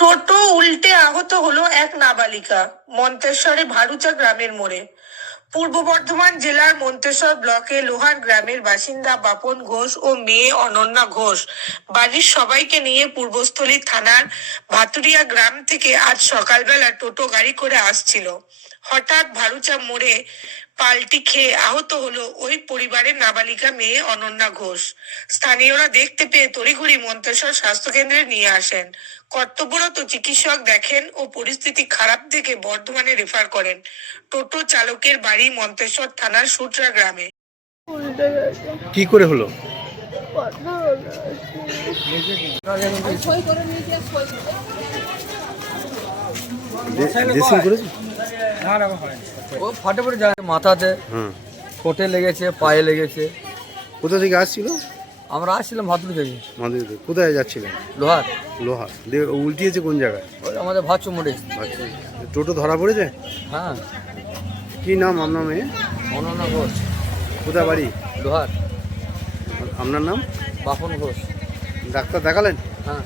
টোটো উল্টে আহত হলো এক নাবালিকা, মন্তেশ্বরে ভারুচা গ্রামের মোড়ে। পূর্ব বর্ধমান জেলার মন্তেশ্বর ব্লকে লোহার গ্রামের বাসিন্দা বাপন ঘোষ ও মেয়ে অনন্যা ঘোষ। বাড়ির সবাইকে নিয়ে পূর্বস্থলী থানার ভাতুরিয়া গ্রাম থেকে আজ সকালবেলা টোটো গাড়ি করে আসছিল। হঠাৎ ভারুচা মোড়ে পাল্টি খেয়ে আহত হলো ওই পরিবারের নাবালিকা মেয়ে অনন্যা ঘোষ। স্থানীয়রা দেখতে পেয়ে তড়িঘড়ি মন্তেশ্বর স্বাস্থ্যকেন্দ্রে নিয়ে আসেন। কর্তব্যরত চিকিৎসক দেখেন ও পরিস্থিতি খারাপ দেখে বর্ধমানে রেফার করেন। টোটো চালকের বাড়ি মন্তেশ্বর থানার সুটরা গ্রামে। কি করে হলো? ড্রেসিং করেছে ও ফাটে ফাটে যায় মাথাতে ঠোঁটে লেগেছে পায়ে লেগেছে। কোথা থেকে আসছিল? আমরা আসছিলাম ভাতুর থেকে। মাদুরিতে কোথায় যাচ্ছিলেন? লোহার। লোহা দিয়ে উল্টিয়েছে কোন জায়গায়? ওই আমাদের ভাচ্চু মোড়ে আচ্ছা। টোটো ধরা পড়েছে? হ্যাঁ। কি নাম আপনার মেয়ে অনন্য ঘোষ। কোথায় বাড়ি? লোহার। আপনার নাম? বাপন ঘোষ। ডাক্তার দেখালেন? হ্যাঁ।